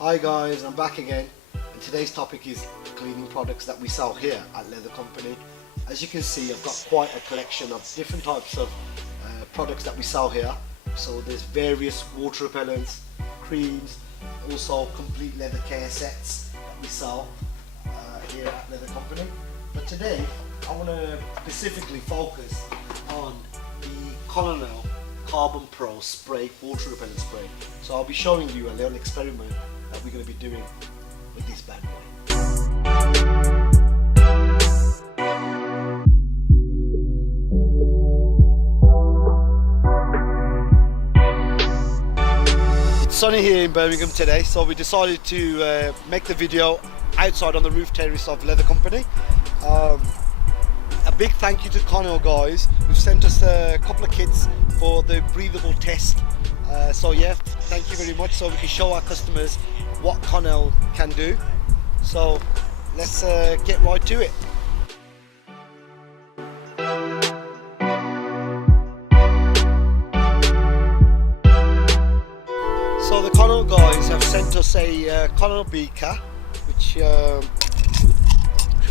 Hi guys, I'm back again, and today's topic is cleaning products that we sell here at Leather Company. As you can see, I've got quite a collection of different types of products that we sell here. So there's various water repellents, creams, also complete leather care sets that we sell here at Leather Company. But today I want to specifically focus on the Collonil Carbon Pro spray, water repellent spray. So I'll be showing you a little experiment that we're going to be doing with this bad boy. It's sunny here in Birmingham today, so we decided to make the video outside on the roof terrace of Leather Company. A big thank you to Collonil guys who've sent us a couple of kits for the breathable test. So yeah, thank you very much, so we can show our customers what Collonil can do. So let's get right to it. So the Collonil guys have sent us a Collonil beaker, which I'll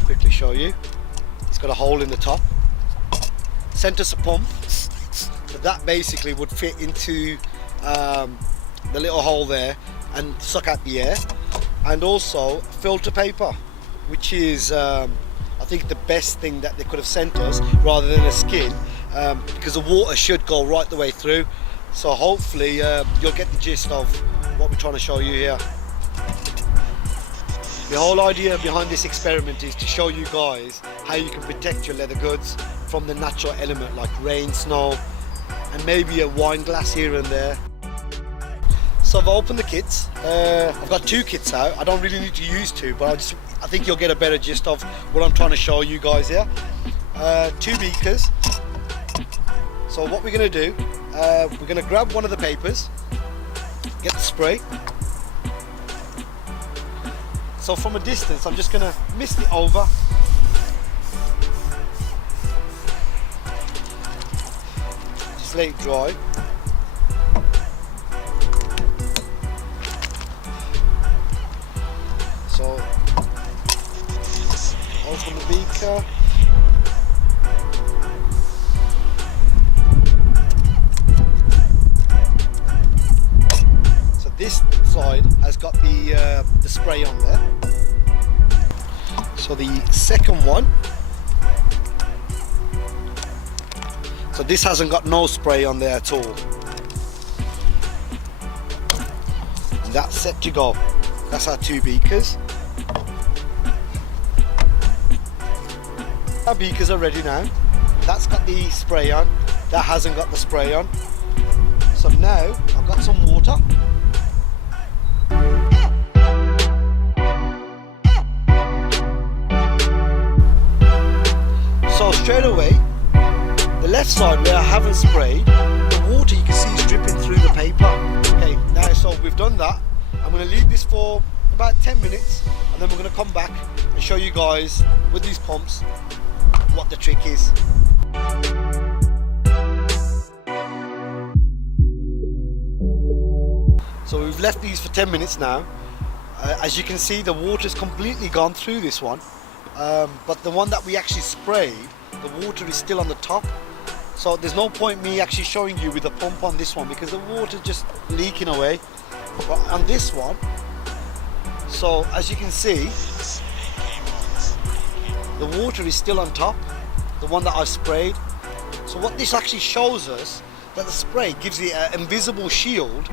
quickly show you. It's got a hole in the top. Sent us a pump, so that basically would fit into the little hole there and suck out the air, and also filter paper, which is I think the best thing that they could have sent us rather than a skin, because the water should go right the way through. So hopefully you'll get the gist of what we're trying to show you here. The whole idea behind this experiment is to show you guys how you can protect your leather goods from the natural element like rain, snow, and maybe a wine glass here and there. So I've opened the kits. I've got two kits out. I don't really need to use two, but I think you'll get a better gist of what I'm trying to show you guys here. Two beakers. So what we're going to do, we're going to grab one of the papers, get the spray. So from a distance, I'm just going to mist it over. Just let it dry. So open the beaker. So this side has got the spray on there. So the second one, so this hasn't got no spray on there at all. That's set to go. That's our two beakers. Our beakers are ready now. That's got the spray on, that hasn't got the spray on. So now I've got some water. So straight away, the left side where I haven't sprayed, the water you can see is dripping through the paper. Okay, now so we've done that. I'm going to leave this for about 10 minutes, and then we're going to come back and show you guys with these pumps what the trick is. So we've left these for 10 minutes now. As you can see, the water's completely gone through this one, but the one that we actually sprayed, the water is still on the top. So there's no point me actually showing you with a pump on this one because the water's just leaking away. But on this one, so as you can see, the water is still on top, the one that I sprayed. So what this actually shows us, that the spray gives it an invisible shield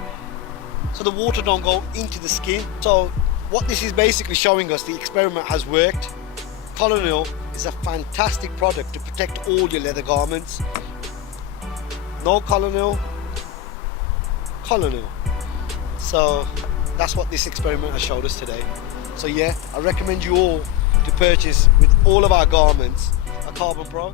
so the water don't go into the skin. So what this is basically showing us, the experiment has worked. Collonil is a fantastic product to protect all your leather garments. No Collonil, Collonil. So that's what this experiment has showed us today. So yeah, I recommend you all to purchase with all of our garments a Carbon Pro.